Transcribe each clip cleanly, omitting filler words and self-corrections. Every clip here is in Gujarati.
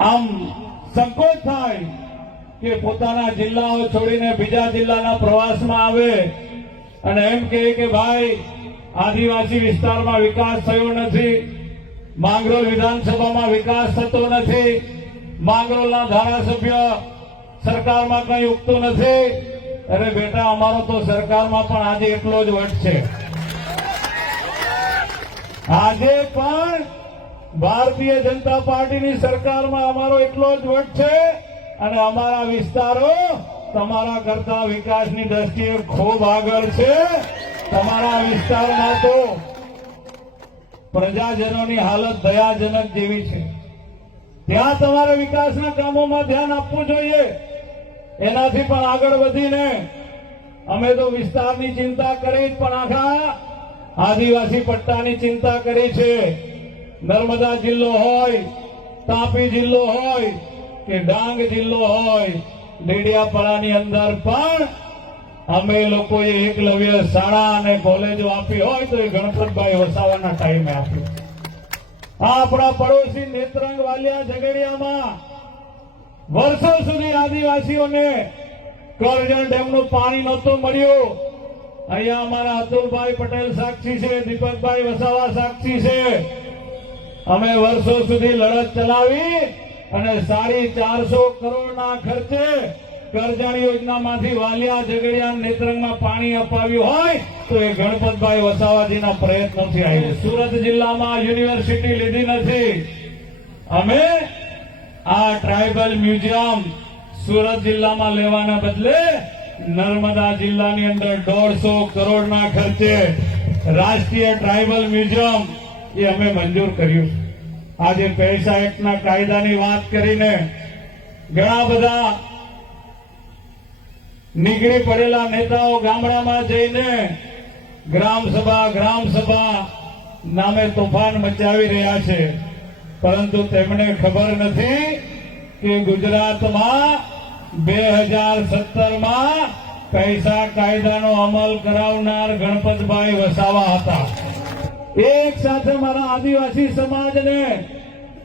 આમ સંકોચ થાય કે પોતાના જિલ્લાઓ છોડીને બીજા જિલ્લાના પ્રવાસમાં આવે અને એમ કહે કે ભાઈ આદિવાસી વિસ્તારમાં વિકાસ થયો નથી, માંગરોળ વિધાનસભામાં વિકાસ થતો નથી, માંગરોળના ધારાસભ્ય સરકારમાં કંઈ ઉગતું નથી. અરે બેટા, અમારો તો સરકારમાં પણ આજે એટલો જ વટ છે. આજે પણ ભારતીય જનતા પાર્ટીની સરકારમાં અમારો એટલો જ વટ છે અને અમારા વિસ્તારો તમારા કરતા વિકાસની દ્રષ્ટિએ ખૂબ આગળ છે. તમારા વિસ્તારમાં તો પ્રજાજનોની હાલત દયાજનક જેવી છે. ત્યાં તમારે વિકાસના કામોમાં ધ્યાન આપવું જોઈએ. એનાથી પણ આગળ વધીને અમે તો વિસ્તારની ચિંતા કરી જ પણ આખા આદિવાસી પટ્ટાની ચિંતા કરી છે. નર્મદા જિલ્લો હોય, તાપી જિલ્લો હોય કે ડાંગ જિલ્લો હોય, ડેડિયાપાડાની અંદર પણ અમે લોકોએ એકલવ્ય શાળા અને કોલેજો આપી હોય તો એ ગણપતભાઈ વસાવાના ટાઈમે આપી. આ આપણા પડોશી નેત્રંગ વાલિયા ઝઘડિયામાં વર્ષો સુધી આદિવાસીઓને કરજણ ડેમનું પાણી નહોતું મળ્યું. અહીંયા અમારા અતુલભાઈ પટેલ સાક્ષી છે, દીપકભાઈ વસાવા સાક્ષી છે. અમે વર્ષો સુધી લડત ચલાવી અને 450 કરોડના ખર્ચે કરજણ યોજનામાંથી વાલિયા ઝઘડિયા નેત્રંગમાં પાણી અપાવ્યું હોય તો એ ગણપતભાઈ વસાવાજીના પ્રયત્નોથી આવ્યું. સુરત જિલ્લામાં યુનિવર્સિટી લીધી નથી. અમે આ ટ્રાઇબલ મ્યુઝિયમ સુરત જિલ્લામાં લેવાના બદલે નર્મદા જિલ્લાની અંદર 150 કરોડના ખર્ચે રાષ્ટ્રીય ટ્રાઇબલ મ્યુઝિયમ એ અમે મંજૂર કર્યું. આજે પૈસા એક્ટના કાયદાની વાત કરીને ઘણા બધા નીકળી પડેલા નેતાઓ ગામડામાં જઈને ગ્રામસભા નામે તોફાન મચાવી રહ્યા છે. પરંતુ તેમને ખબર નથી કે ગુજરાતમાં 2017માં પૈસા કાયદાનો અમલ કરાવનાર ગણપતભાઈ વસાવા હતા. એક સાથે મારા આદિવાસી સમાજને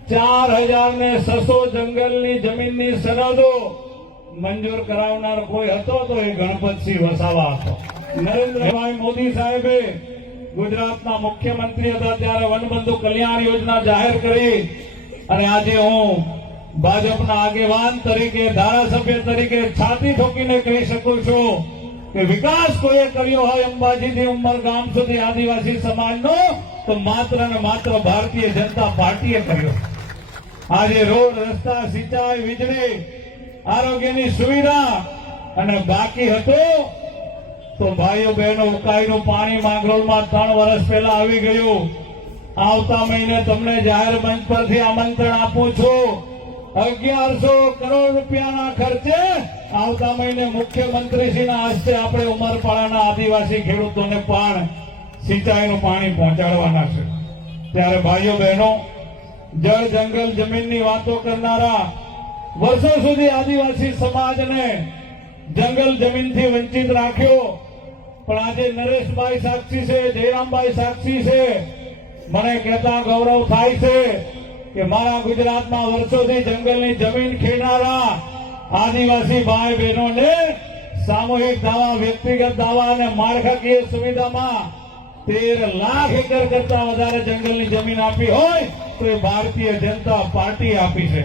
4600 જંગલની જમીનની સરહદો મંજૂર કરાવનાર કોઈ હતો તો એ ગણપતસિંહ વસાવા હતો. નરેન્દ્રભાઈ મોદી સાહેબે ગુજરાતના મુખ્યમંત્રી હતા ત્યારે વનબંધુ કલ્યાણ યોજના જાહેર કરી અને આજે હું ભાજપના આગેવાન તરીકે, ધારાસભ્ય તરીકે છાતી ઠોકીને કહી શકું છું કે વિકાસ કોઈએ કર્યો હોય અંબાજીથી ઉમરગામ સુધી આદિવાસી સમાજનો તો માત્ર ને માત્ર ભારતીય જનતા પાર્ટીએ કર્યો. આજે રોડ, રસ્તા, સિંચાઈ, વીજળી, આરોગ્યની સુવિધા અને બાકી હતું તો ભાઈઓ બહેનો ઉકાઈનું પાણી માંગરોળમાં 3 વર્ષ પહેલા આવી ગયું. આવતા મહિને તમને જાહેર મંચ પરથી આમંત્રણ આપું છું. 1100 કરોડ રૂપિયાના ખર્ચે આવતા મહિને મુખ્યમંત્રીશ્રીના હસ્તે આપણે ઉમરપાડાના આદિવાસી ખેડૂતોને પણ સિંચાઈનું પાણી પહોંચાડવાના છે. ત્યારે ભાઈઓ બહેનો, જળ, જંગલ, જમીનની વાતો કરનારા વર્ષો સુધી આદિવાસી સમાજને જંગલ જમીનથી વંચિત રાખ્યો. પણ આજે નરેશભાઈ સાક્ષી છે, જયરામભાઈ સાક્ષી છે. મને કહેતા ગૌરવ થાય છે કે મારા ગુજરાતમાં વર્ષોથી જંગલની જમીન ખેડનારા આદિવાસી ભાઈ બહેનોને સામૂહિક દાવા, વ્યક્તિગત દાવા અને માળખાકીય સુવિધામાં 13 લાખ એકર કરતા વધારે જંગલની જમીન આપી હોય તો એ ભારતીય જનતા પાર્ટી આપી છે.